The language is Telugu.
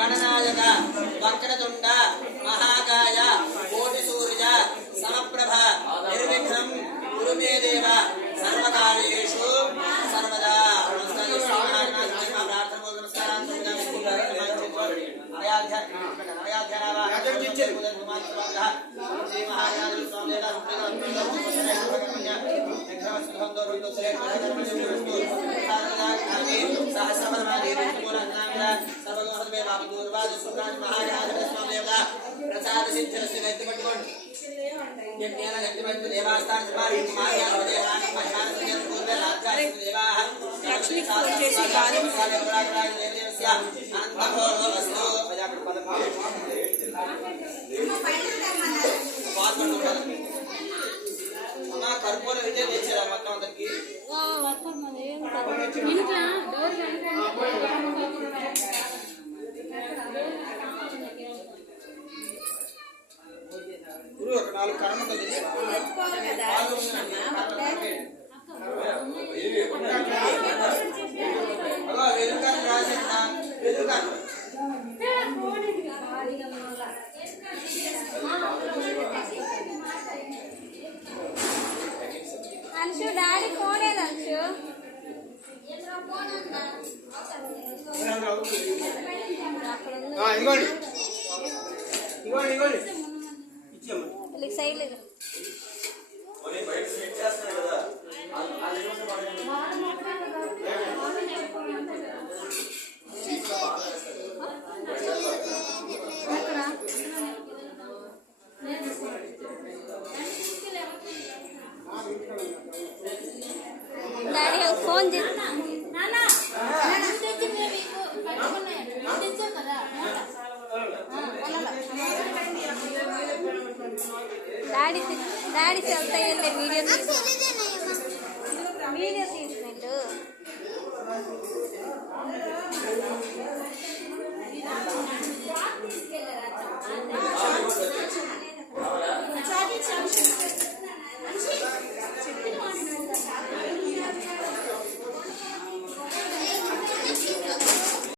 गणनायक वक्रतुंड महाकाय कोटि सूर्य समप्रभ निर्विघ्नं कुरु मे देव सर्वकार्येषु सर्वदा प्रसाद सिद्ध से लक्ष्मी వచ్చేసి బాదం कर्पूर विजय తెచ్చారా మొత్తం అందరికి ఇంట్లో డోర్ గురు ఒక 4 కర్మలు తెచ్చుకోవాలి కదా అలా వెలుగా రాసేనా వెలుగా అంశు డాడీ ఫోన్ ఏది అంశు సైడ్ లేదు డాడీ ఫోన్ చేస్తా డాడీ డాడీ చెప్తా వీడియో